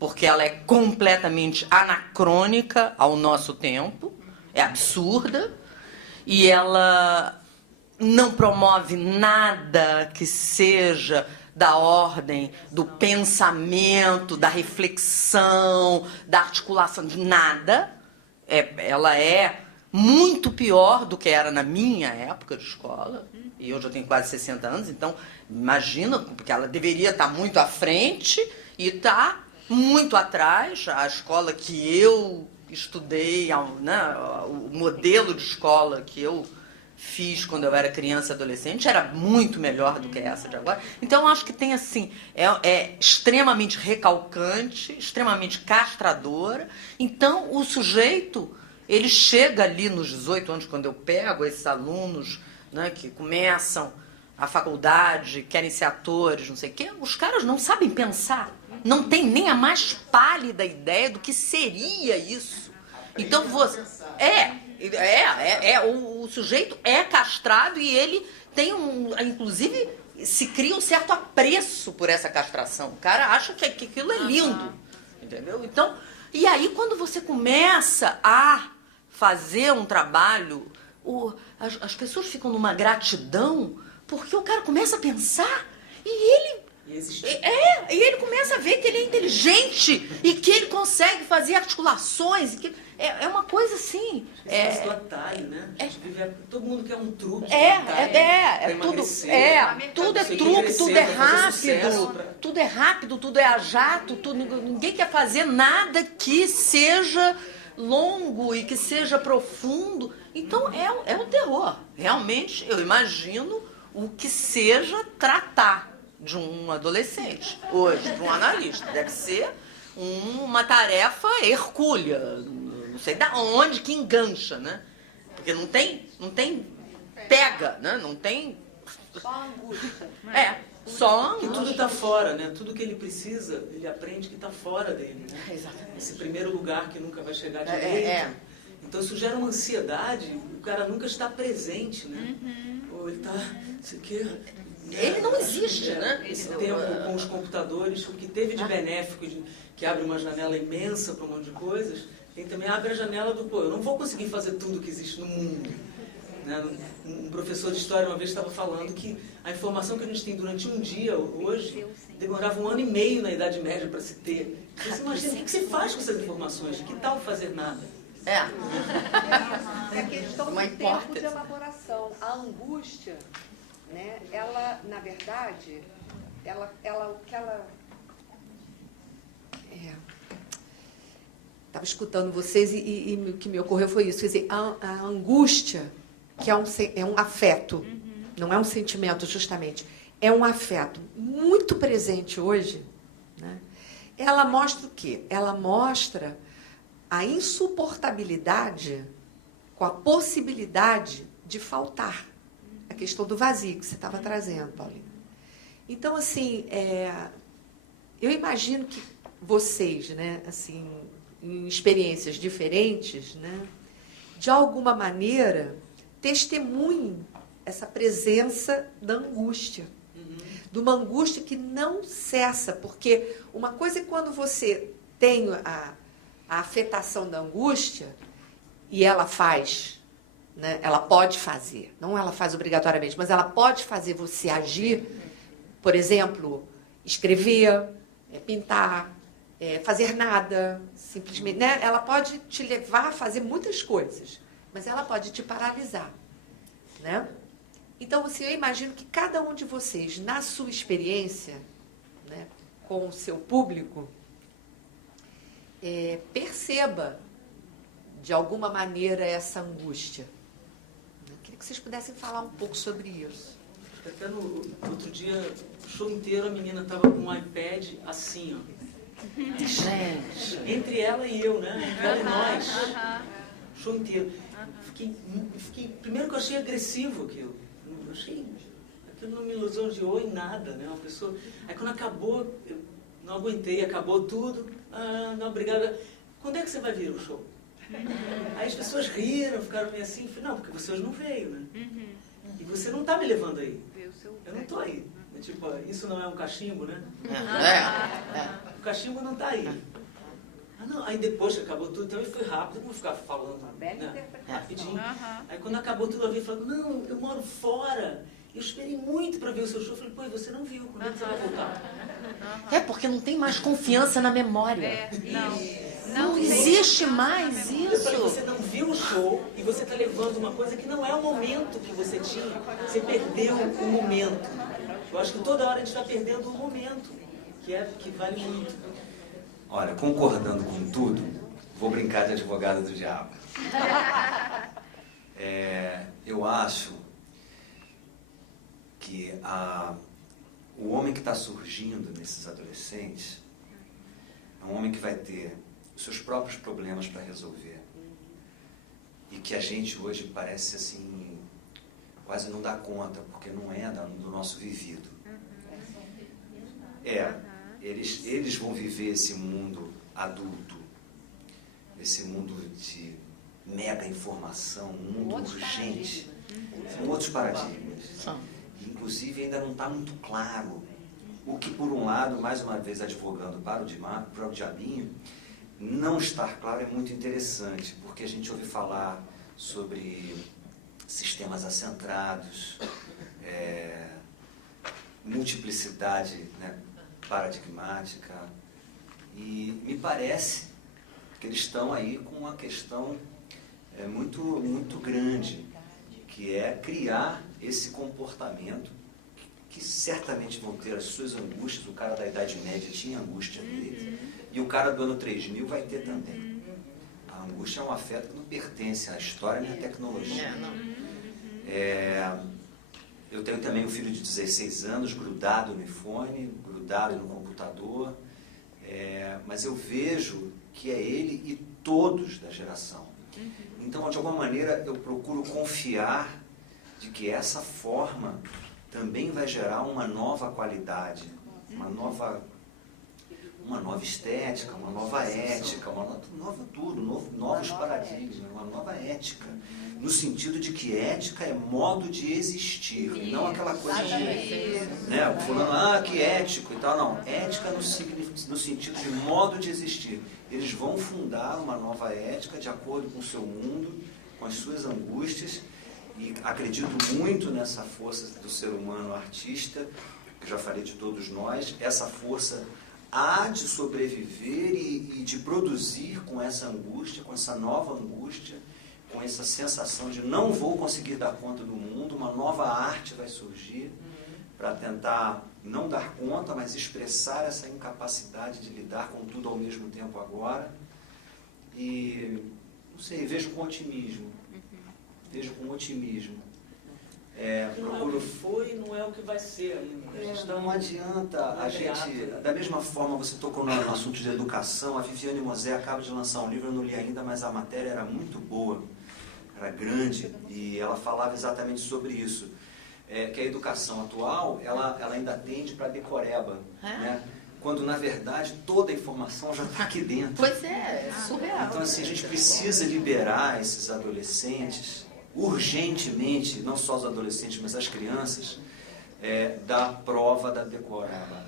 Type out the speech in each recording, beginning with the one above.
porque ela é completamente anacrônica ao nosso tempo, é absurda, e ela não promove nada que seja da ordem do pensamento, da reflexão, da articulação, de nada. Ela é muito pior do que era na minha época de escola, e hoje eu tenho quase 60 anos, então imagina, porque ela deveria estar muito à frente e está muito atrás. A escola que eu estudei, né, o modelo de escola que eu fiz quando eu era criança e adolescente era muito melhor do que essa de agora. Então, eu acho que tem assim, é extremamente recalcante, extremamente castradora. Então, o sujeito, ele chega ali nos 18 anos, quando eu pego esses alunos, né, que começam a faculdade, querem ser atores, não sei o quê, os caras não sabem pensar, não tem nem a mais pálida ideia do que seria isso. Então, você... O sujeito é castrado e ele tem inclusive, se cria um certo apreço por essa castração. O cara acha que aquilo é lindo, entendeu? Então, e aí quando você começa a fazer um trabalho, as pessoas ficam numa gratidão, porque o cara começa a pensar e ele começa a ver que ele é inteligente e que ele consegue fazer articulações. É uma coisa assim. Esse do atalho, né? Todo mundo quer um truque. Tudo é truque, tudo é rápido. Tudo é rápido, tudo é a jato. Ninguém quer fazer nada que seja longo e que seja profundo. Então é um terror. Realmente, eu imagino o que seja tratar de um adolescente hoje, de um analista. Deve ser uma tarefa hercúlea. Não sei da onde que engancha, né? Porque não tem pega, né? Não tem... Só angústia. Só angústia. Que tudo está fora, né? Tudo que ele precisa, ele aprende que está fora dele, né? Exatamente. Esse primeiro lugar que nunca vai chegar direito. Então isso gera uma ansiedade, o cara nunca está presente, né? Ou ele está... Ele não existe, né? Esse tempo com os computadores, o que teve de benéfico, que abre uma janela imensa para um monte de coisas, tem também abre a janela do, eu não vou conseguir fazer tudo que existe no mundo. Né? Um professor de história uma vez estava falando que a informação que a gente tem durante um dia, hoje, demorava 1 ano e meio na Idade Média para se ter. Você imagina, o que você faz com essas informações? Que tal fazer nada? É a questão do tempo de elaboração. A angústia, né, ela, na verdade, o que ela... Estava escutando vocês e o que me ocorreu foi isso. Quer dizer, a angústia, que é um afeto, não é um sentimento, justamente, é um afeto muito presente hoje, né? Ela mostra o quê? Ela mostra a insuportabilidade com a possibilidade de faltar. A questão do vazio que você estava trazendo, Paulinho. Então, assim, eu imagino que vocês, né, assim, em experiências diferentes, né, de alguma maneira, testemunhem essa presença da angústia. De uma angústia que não cessa, porque uma coisa é quando você tem a afetação da angústia e ela faz, né, ela pode fazer, não ela faz obrigatoriamente, mas ela pode fazer você agir, por exemplo, escrever, pintar, fazer nada, simplesmente, né? Ela pode te levar a fazer muitas coisas, mas ela pode te paralisar, né? Então, assim, eu imagino que cada um de vocês, na sua experiência, né, com o seu público, perceba, de alguma maneira, essa angústia. Eu queria que vocês pudessem falar um pouco sobre isso. Até no outro dia, o show inteiro, a menina estava com um iPad assim, ó. Gente. Entre ela e eu, né? Entre ela e nós. O show inteiro. Primeiro que eu achei agressivo aquilo. Eu achei... Aquilo não me lisonjeou em nada, né? Uma pessoa... Aí quando acabou, eu não aguentei, acabou tudo. Ah, não, obrigada. Quando é que você vai vir o show? Aí as pessoas riram, ficaram meio assim. Falei, não, porque você hoje não veio, né? E você não está me levando aí. Eu não estou aí. Tipo, isso não é um cachimbo, né? É. O cachimbo não está aí. Ah, não. Aí depois que acabou tudo, então eu fui rápido, vou ficar falando rapidinho. Aí quando acabou tudo, eu vi falando, não, eu moro fora. Eu esperei muito para ver o seu show. Eu falei, pô, e você não viu, quando é que você vai voltar? É porque não tem mais confiança na memória. Não existe mais Eu falei, isso. você não viu o show e você está levando uma coisa que não é o momento que você tinha. Você perdeu o momento. Eu acho que toda hora a gente está perdendo o momento, que vale muito. Olha, concordando com tudo, vou brincar de advogado do diabo. Eu acho que o homem que está surgindo nesses adolescentes é um homem que vai ter os seus próprios problemas para resolver e que a gente hoje parece assim, quase não dá conta, porque não é do nosso vivido. Eles vão viver esse mundo adulto, esse mundo de mega informação, um mundo urgente, são outros paradigmas. Inclusive ainda não está muito claro o que, por um lado, mais uma vez advogando para o diabinho, não estar claro é muito interessante, porque a gente ouve falar sobre sistemas acentrados, multiplicidade, né, paradigmática, e me parece que eles estão aí com uma questão muito, muito grande, que é criar esse comportamento que certamente vão ter as suas angústias. O cara da Idade Média tinha angústia dele, e o cara do ano 3000 vai ter também. A angústia é um afeto que não pertence à história nem à tecnologia. Eu tenho também um filho de 16 anos, grudado no iPhone, grudado no computador, mas eu vejo que é ele e todos da geração. Então, de alguma maneira, eu procuro confiar de que essa forma também vai gerar uma nova qualidade, uma nova estética, uma nova ética, uma nova tudo, novos paradigmas, uma nova ética. No sentido de que ética é modo de existir, e não aquela coisa de... Né, fulano, que ético e tal. Não, ética no sentido de modo de existir. Eles vão fundar uma nova ética de acordo com o seu mundo, com as suas angústias, e acredito muito nessa força do ser humano artista, que já falei de todos nós. Essa força há de sobreviver e de produzir com essa angústia, com essa nova angústia, com essa sensação de não vou conseguir dar conta do mundo. Uma nova arte vai surgir para tentar não dar conta, mas expressar essa incapacidade de lidar com tudo ao mesmo tempo agora. E, não sei, vejo com otimismo. Vejo com otimismo. Não é o que foi, não é o que vai ser ainda. Não adianta a gente... Da mesma forma, você tocou no assunto de educação. A Viviane Mosé acaba de lançar um livro, eu não li ainda, mas a matéria era muito boa, era grande, e ela falava exatamente sobre isso. Que a educação atual, ela ainda tende para decoreba, né? Quando, na verdade, toda a informação já está aqui dentro. Pois é surreal. Então, assim, a gente precisa liberar esses adolescentes urgentemente, não só os adolescentes, mas as crianças, da prova da decoreba,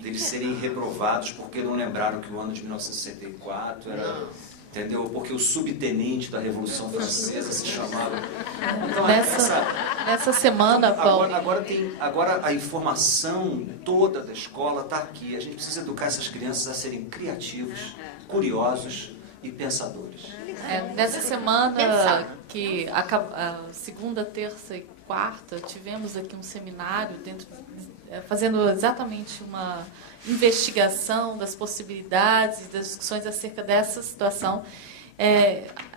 deles serem reprovados porque não lembraram que o ano de 1964 era, entendeu? Porque o subtenente da Revolução Francesa se chamava... Então, nessa semana, Paulo... Agora a informação toda da escola está aqui. A gente precisa educar essas crianças a serem criativos, curiosos e pensadores. Nessa semana, que a segunda, terça e quarta, tivemos aqui um seminário fazendo exatamente uma investigação das possibilidades, das discussões acerca dessa situação,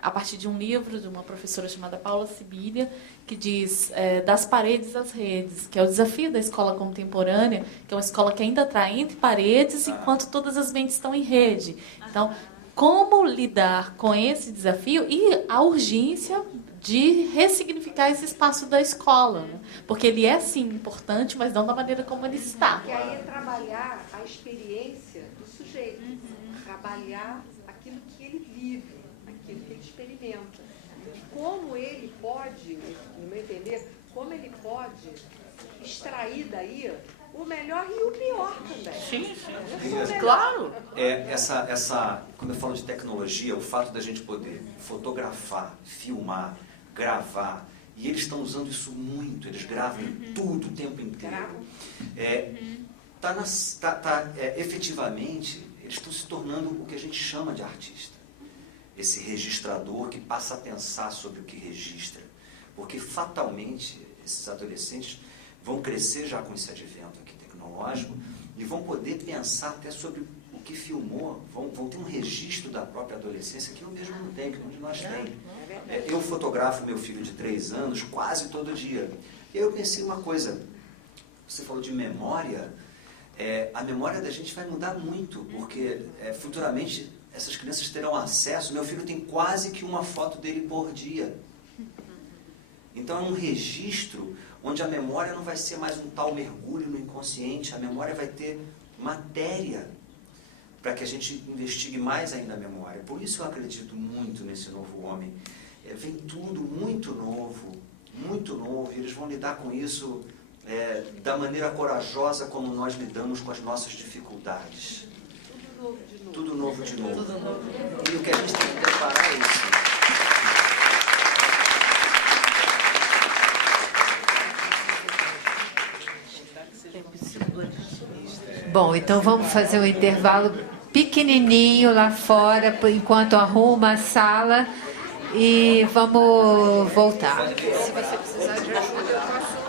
a partir de um livro de uma professora chamada Paula Sibilia, que diz Das paredes às redes, que é o desafio da escola contemporânea, que é uma escola que ainda está entre paredes, enquanto todas as mentes estão em rede. Então, como lidar com esse desafio e a urgência de ressignificar esse espaço da escola, né? Porque ele é, sim, importante, mas não da maneira como ele está. Que aí é trabalhar a experiência do sujeito, trabalhar aquilo que ele vive, aquilo que ele experimenta. E como ele pode, no meu entender, como ele pode extrair daí o o melhor e o pior também. Sim, claro. Quando eu falo de tecnologia, o fato da gente poder fotografar, filmar, gravar, e eles estão usando isso muito, eles gravam tudo o tempo inteiro. Efetivamente, eles estão se tornando o que a gente chama de artista. Esse registrador que passa a pensar sobre o que registra. Porque, fatalmente, esses adolescentes vão crescer já com esse advento aqui tecnológico e vão poder pensar até sobre o que filmou, vão ter um registro da própria adolescência que eu mesmo não tenho, que nenhum de nós tem. Eu fotografo meu filho de 3 anos quase todo dia. E aí eu pensei uma coisa, você falou de memória, a memória da gente vai mudar muito, porque futuramente essas crianças terão acesso, meu filho tem quase que uma foto dele por dia. Então é um registro onde a memória não vai ser mais um tal mergulho no inconsciente, a memória vai ter matéria para que a gente investigue mais ainda a memória. Por isso eu acredito muito nesse novo homem. Vem tudo muito novo, e eles vão lidar com isso da maneira corajosa como nós lidamos com as nossas dificuldades. Tudo novo de novo. E o que a gente tem que preparar é isso. Bom, então vamos fazer um intervalo pequenininho lá fora, enquanto arruma a sala, e vamos voltar. Se você precisar de ajuda, eu posso